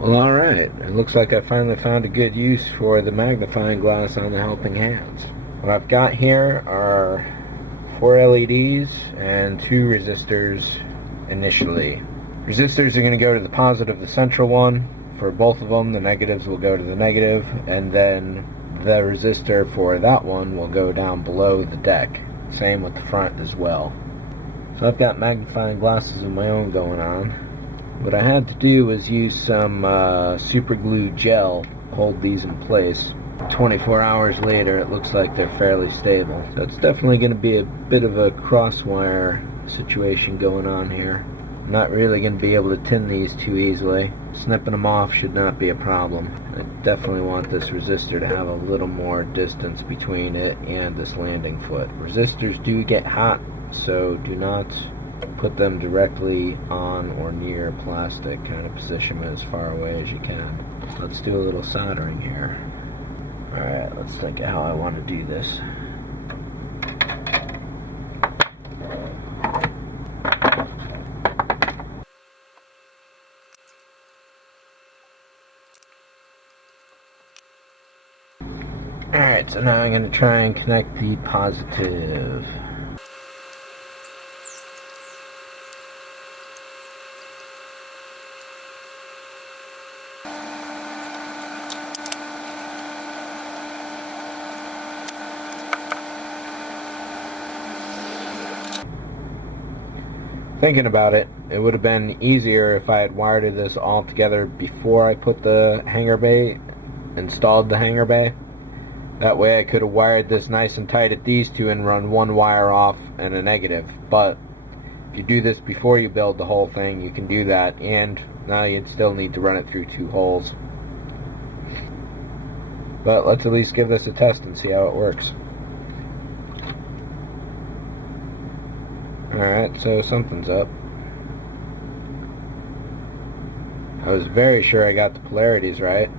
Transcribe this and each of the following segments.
Well, alright. It looks like I finally found a good use for the magnifying glass on the helping hands. What I've got here are 4 LEDs and 2 resistors initially. Resistors are going to go to the positive of the central one. For both of them, the negatives will go to the negative, and then the resistor for that one will go down below the deck. Same with the front as well. So I've got magnifying glasses of my own going on. What I had to do was use some super glue gel to hold these in place. 24 hours later, it looks like they're fairly stable. So it's definitely going to be a bit of a crosswire situation going on here. I'm not really going to be able to tin these too easily. Snipping them off should not be a problem. I definitely want this resistor to have a little more distance between it and this landing foot. Resistors do get hot, so do not put them directly on or near plastic. Kind of position them as far away as you can. Let's do a little soldering here. Alright, let's think of how I want to do this. Alright, so now I'm going to try and connect the positive. Thinking about it, it would have been easier if I had wired this all together before I put the hanger bay, installed the hanger bay. That way I could have wired this nice and tight at these two and run one wire off and a negative. But if you do this before you build the whole thing, you can do that, and now you'd still need to run it through 2 holes. But let's at least give this a test and see how it works. Alright, so something's up. I was very sure I got the polarities right.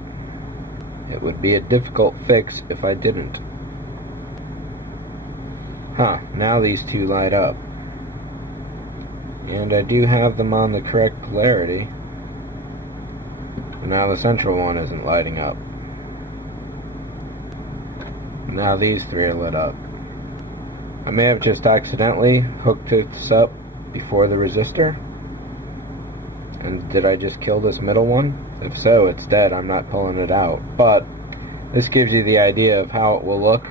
It would be a difficult fix if I didn't. Now these two light up. And I do have them on the correct polarity. And now the central one isn't lighting up. Now these 3 are lit up. I may have just accidentally hooked this up before the resistor. And did I just kill this middle one? If so, it's dead. I'm not pulling it out. But this gives you the idea of how it will look.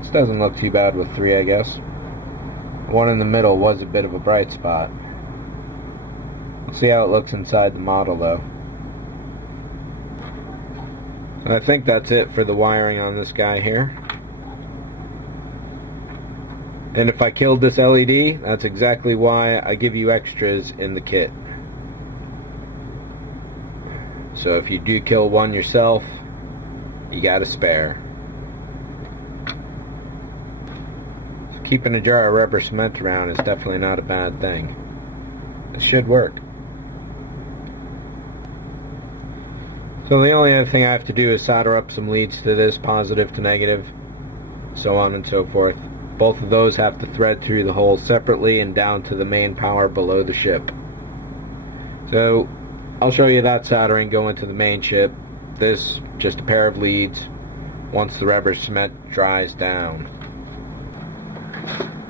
This doesn't look too bad with 3, I guess. The one in the middle was a bit of a bright spot. We'll see how it looks inside the model, though. And I think that's it for the wiring on this guy here. And if I killed this LED, that's exactly why I give you extras in the kit. So if you do kill one yourself, you got a spare. So keeping a jar of rubber cement around is definitely not a bad thing. This should work. So the only other thing I have to do is solder up some leads to this, positive to negative, so on and so forth. Both of those have to thread through the holes separately and down to the main power below the ship. So I'll show you that soldering going to the main ship. This, just a pair of leads once the rubber cement dries down.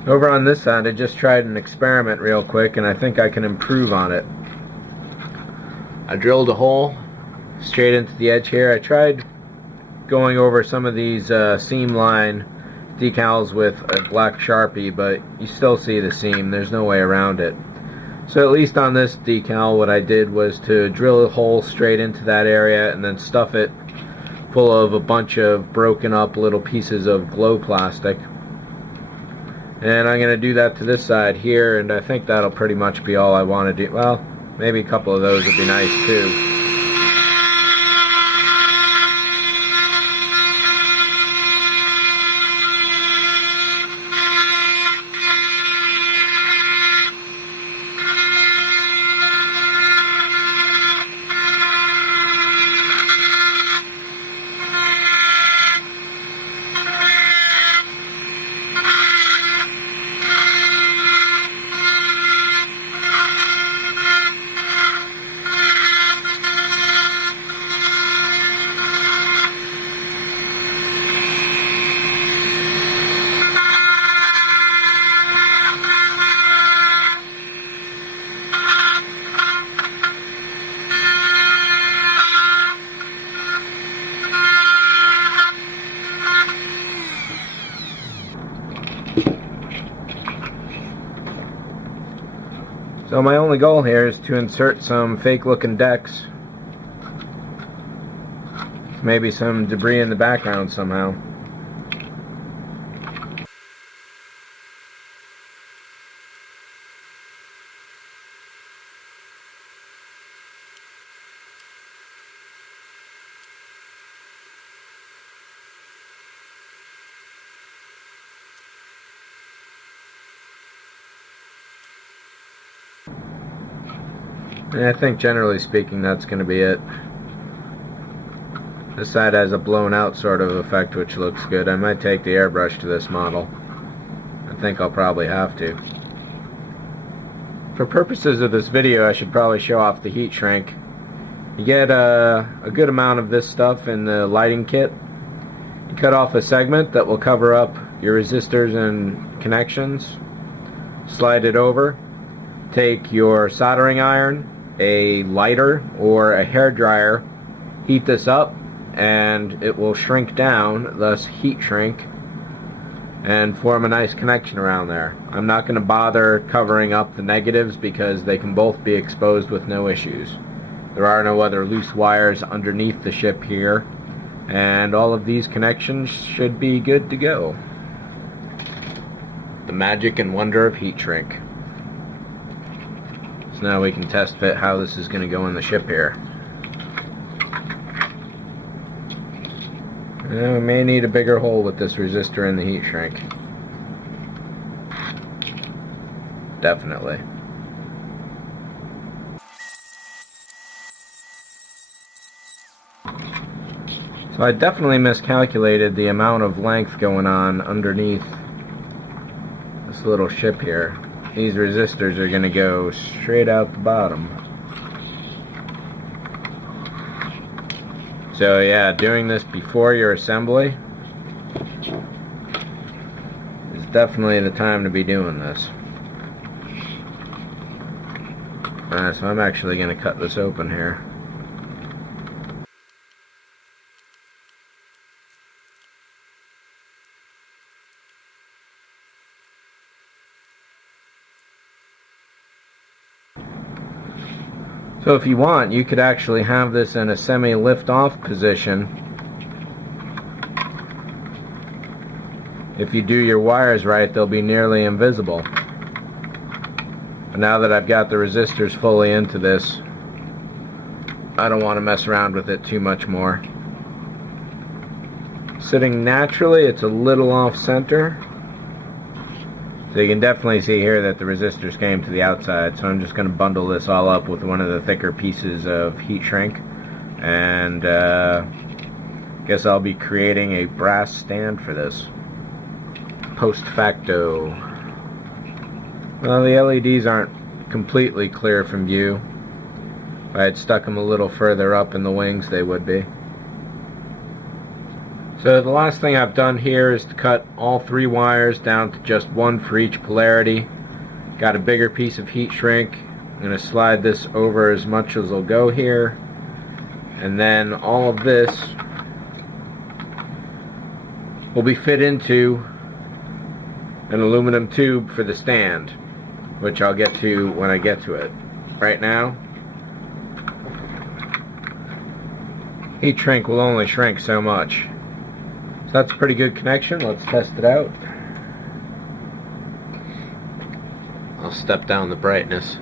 Over on this side, I just tried an experiment real quick, and I think I can improve on it. I drilled a hole straight into the edge here. I tried going over some of these seam line decals with a black Sharpie, but you still see the seam. There's no way around it. So at least on this decal, what I did was to drill a hole straight into that area and then stuff it full of a bunch of broken up little pieces of glow plastic. And I'm going to do that to this side here, and I think that'll pretty much be all I want to do. Well, maybe a couple of those would be nice too. So my only goal here is to insert some fake looking decks. Maybe some debris in the background somehow. And I think generally speaking that's going to be it. This side has a blown out sort of effect which looks good. I might take the airbrush to this model. I think I'll probably have to. For purposes of this video I should probably show off the heat shrink. You get a good amount of this stuff in the lighting kit. You cut off a segment that will cover up your resistors and connections. Slide it over. Take your soldering iron, a lighter, or a hairdryer, heat this up, and it will shrink down, thus heat shrink, and form a nice connection around there. I'm not going to bother covering up the negatives because they can both be exposed with no issues. There are no other loose wires underneath the ship here, and all of these connections should be good to go. The magic and wonder of heat shrink. So now we can test fit how this is going to go in the ship here. We may need a bigger hole with this resistor in the heat shrink. Definitely. So I definitely miscalculated the amount of length going on underneath this little ship here. These resistors are going to go straight out the bottom. So yeah, doing this before your assembly is definitely the time to be doing this. So I'm actually going to cut this open here. So if you want, you could actually have this in a semi-lift-off position. If you do your wires right, they'll be nearly invisible. But now that I've got the resistors fully into this, I don't want to mess around with it too much more. Sitting naturally, it's a little off-center. So you can definitely see here that the resistors came to the outside, so I'm just going to bundle this all up with one of the thicker pieces of heat shrink, and guess I'll be creating a brass stand for this. Post facto. Well, the LEDs aren't completely clear from view. If I had stuck them a little further up in the wings, they would be. So the last thing I've done here is to cut all 3 wires down to just 1 for each polarity. Got a bigger piece of heat shrink. I'm going to slide this over as much as will go here. And then all of this will be fit into an aluminum tube for the stand, which I'll get to when I get to it. Right now, heat shrink will only shrink so much. So that's a pretty good connection. Let's test it out. I'll step down the brightness.